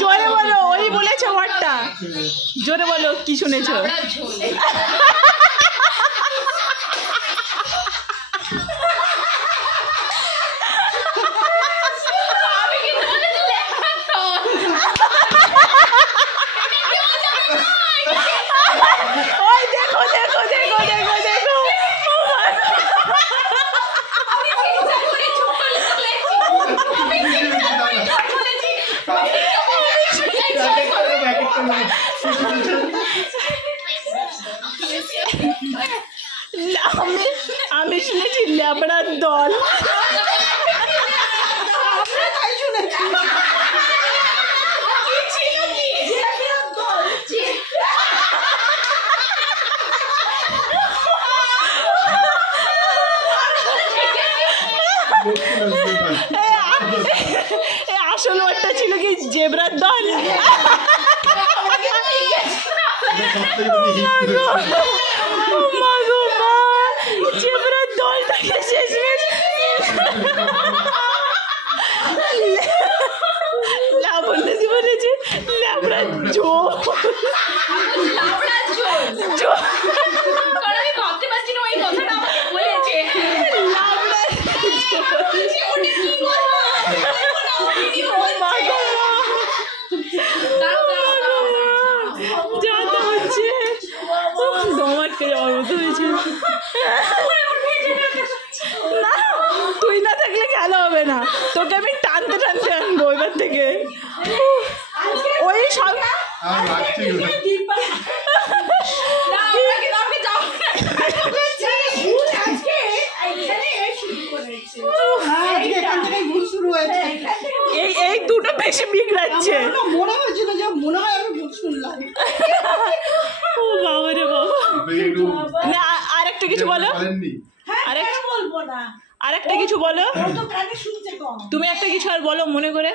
জোরে বলো, ওই বলেছে ওয়ার্ডটা, জোরে বলো কি শুনেছো? ওই দেখো দেখো দেখো দেখো দেখো, আমি শুনেছি ল্যাবড়ার দল। আসল ওয়ার্ডটা ছিল কি জেব্রার দল। জেব্রার দলটাকে শেষমেশ লাবণ্যদি বলেছে ল্যাবড়ার জোর। তুই না থাকলে খেলা হবে না, তোকে আমি টানতে টানতে আনবো এবার থেকে। ওই সব এই দুটো বেশি বিগড়াচ্ছে। মনে হয়েছিল যে মনে হয় আমি ভুল শুনলাম। ও বাবা রে বাবা, না আরেকটা কিছু বলো, আরেকটা কিছু বলো, তুমি একটা কিছু আর বলো মনে করে,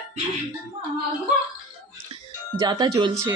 যাতা চলছে।